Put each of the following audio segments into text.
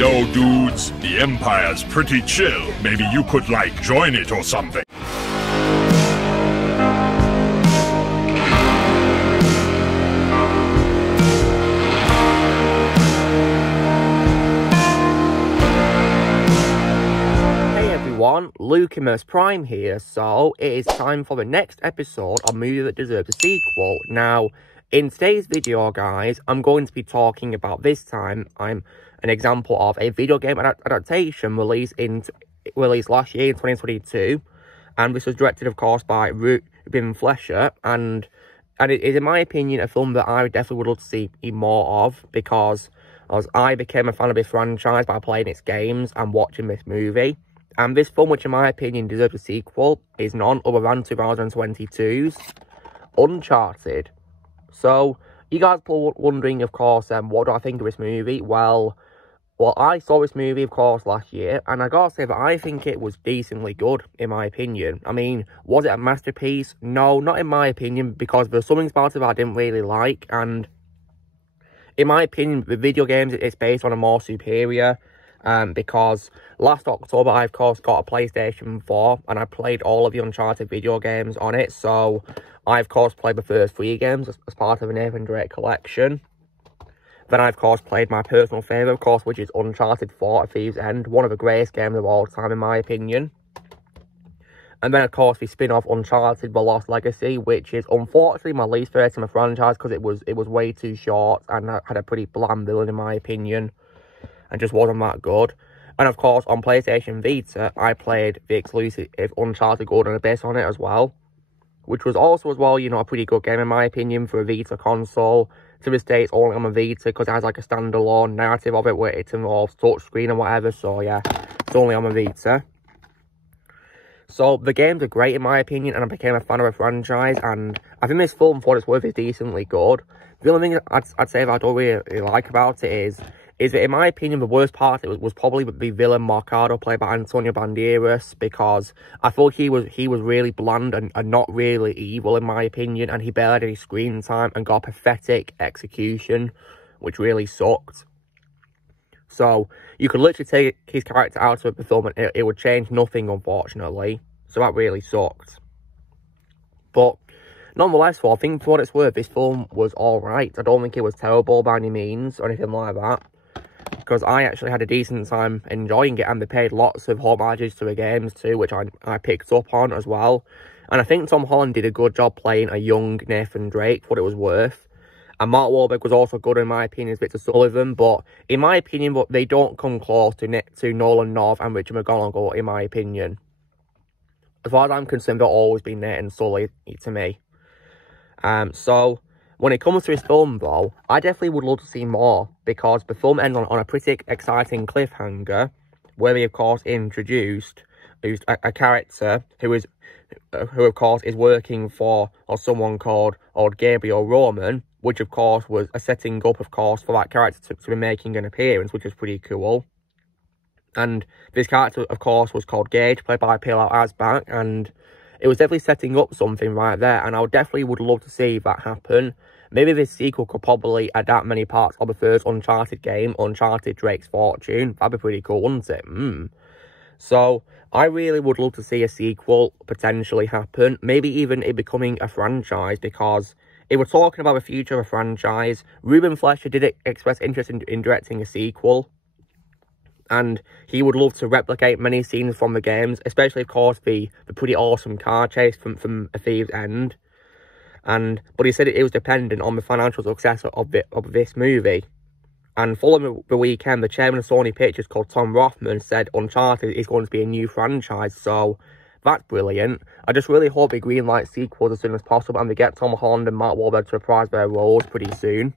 Yo, dudes, the Empire's pretty chill. Maybe you could, like, join it or something. Hey everyone, Lucimus Prime here. So, it is time for the next episode of Movie That Deserves a Sequel. Now, in today's video, guys, I'm going to be talking about this time. I'm an example of a video game adaptation released last year in 2022, and this was directed, of course, by Ruben Fleischer, and it is, in my opinion, a film that I definitely would love to see more of, because as I became a fan of this franchise by playing its games and watching this movie. And this film, which in my opinion deserves a sequel, is none other than 2022's Uncharted. So, you guys are wondering, of course, what do I think of this movie? Well, I saw this movie, of course, last year, and I gotta say that I think it was decently good, in my opinion. I mean, was it a masterpiece? No, not in my opinion, because there's something about it that I didn't really like, and in my opinion, the video games, it's based on a more superior, because last October, I, of course, got a PlayStation 4, and I played all of the Uncharted video games on it, so I, of course, played the first 3 games as part of the Nathan Drake collection. Then I, of course, played my personal favourite, of course, which is Uncharted 4: A Thief's End, one of the greatest games of all time, in my opinion. And then, of course, the spin-off Uncharted: The Lost Legacy, which is, unfortunately, my least favourite in the franchise, because it was way too short, and had a pretty bland villain, in my opinion, and just wasn't that good. And, of course, on PlayStation Vita, I played the exclusive Uncharted Golden Abyss on it as well, which was also, as well, you know, a pretty good game, in my opinion, for a Vita console. To this day, it's only on my Vita, because it has, like, a standalone narrative of it, where it involves touchscreen and whatever, so, yeah, it's only on my Vita. So, the games are great, in my opinion, and I became a fan of the franchise, and I think this film, for what it's worth, is decently good. The only thing I'd say that I don't really like about it is that, in my opinion, the worst part of it was probably the villain Mercado, played by Antonio Banderas, because I thought he was really bland and not really evil, in my opinion, and he barely had any screen time and got a pathetic execution, which really sucked. So, you could literally take his character out of the film and it would change nothing, unfortunately. So that really sucked. But, nonetheless, I think for what it's worth, this film was alright. I don't think it was terrible by any means, or anything like that, because I actually had a decent time enjoying it, and they paid lots of homages to the games too, which I picked up on as well. And I think Tom Holland did a good job playing a young Nathan Drake, for what it was worth. And Mark Wahlberg was also good, in my opinion, as Victor Sullivan, but in my opinion, they don't come close to Nolan North and Richard McGonagall, in my opinion. As far as I'm concerned, they'll always be Nate and Sully to me. So, when it comes to this film, though, I definitely would love to see more, because the film ends on a pretty exciting cliffhanger, where they, of course, introduced a character who, of course, is working for someone called Gabriel Roman, which, of course, was a setting up, of course, for that character to be making an appearance, which was pretty cool. And this character, of course, was called Gage, played by Pilar Asback, and it was definitely setting up something right there, and I definitely would love to see that happen. Maybe this sequel could probably adapt many parts of the first Uncharted game, Uncharted Drake's Fortune. That'd be pretty cool, wouldn't it? So, I really would love to see a sequel potentially happen. Maybe even it becoming a franchise, because if we're talking about the future of a franchise, Ruben Fleischer did express interest in directing a sequel. And he would love to replicate many scenes from the games, especially, of course, the pretty awesome car chase from A Thief's End. But he said it was dependent on the financial success of this movie. And following the weekend, the chairman of Sony Pictures, called Tom Rothman, said Uncharted is going to be a new franchise. So, that's brilliant. I just really hope they greenlight sequels as soon as possible, and they get Tom Holland and Mark Wahlberg to reprise their roles pretty soon.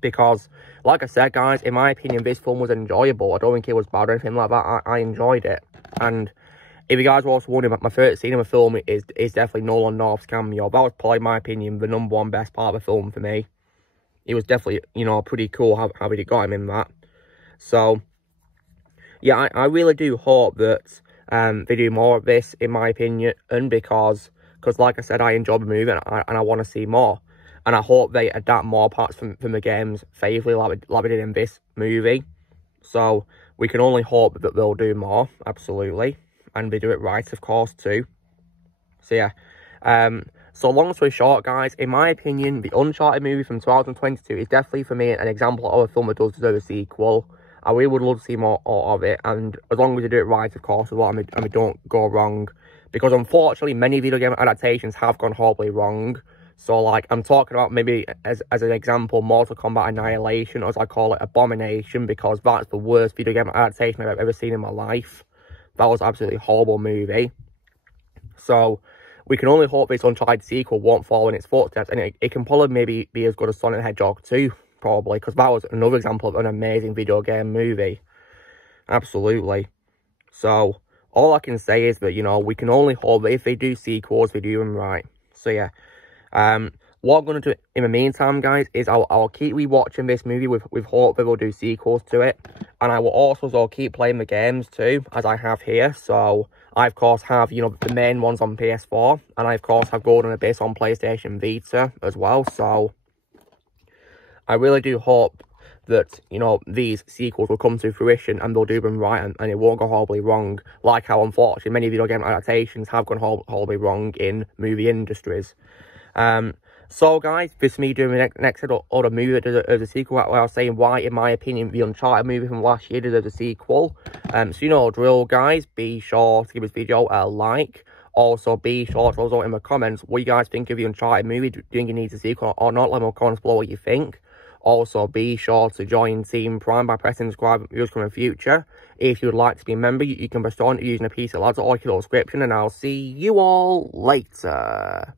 Because, like I said, guys, in my opinion, this film was enjoyable. I don't think it was bad or anything like that. I enjoyed it. And if you guys were also wondering, my favourite scene of the film is definitely Nolan North's cameo. That was probably, in my opinion, the #1 best part of the film for me. It was definitely, you know, pretty cool how they got him in that. So, yeah, I really do hope that they do more of this, in my opinion, because like I said, I enjoyed the movie and I want to see more. And I hope they adapt more parts from the games faithfully, like we did in this movie. So we can only hope that they'll do more, absolutely. And they do it right, of course, too. So yeah. So long story short, guys, in my opinion, the Uncharted movie from 2022 is definitely, for me, an example of a film that does deserve a sequel. I really would love to see more of it, and as long as they do it right, of course, as well, and we don't go wrong. Because unfortunately, many video game adaptations have gone horribly wrong. So, like, I'm talking about maybe, as an example, Mortal Kombat Annihilation, or as I call it, Abomination, because that's the worst video game adaptation I've ever seen in my life. That was absolutely horrible movie. So, we can only hope this Uncharted sequel won't follow in its footsteps, and it can probably maybe be as good as Sonic the Hedgehog 2, probably, because that was another example of an amazing video game movie. Absolutely. So, all I can say is that, you know, we can only hope that if they do sequels, they do them right. So, yeah. What I'm going to do in the meantime, guys, is I'll keep rewatching this movie with hope that we'll do sequels to it. And I will also keep playing the games too, as I have here. So, I, of course, have, you know, the main ones on PS4. And I, of course, have Golden Abyss on PlayStation Vita as well. So, I really do hope that, you know, these sequels will come to fruition and they'll do them right and it won't go horribly wrong. Like how, unfortunately, many video game adaptations have gone horribly wrong in movie industries. So, guys, this is me doing the next other movie that deserves a sequel, where I was saying why, in my opinion, the Uncharted movie from last year deserves a sequel. So, you know the drill, guys. Be sure to give this video a like. Also, be sure to let us know in the comments what you guys think of the Uncharted movie. Do you think it needs a sequel or not? Let me know in the comments below what you think. Also, be sure to join Team Prime by pressing subscribe for videos coming in the future. If you would like to be a member, you can press on using a piece of ladder or a description, and I'll see you all later.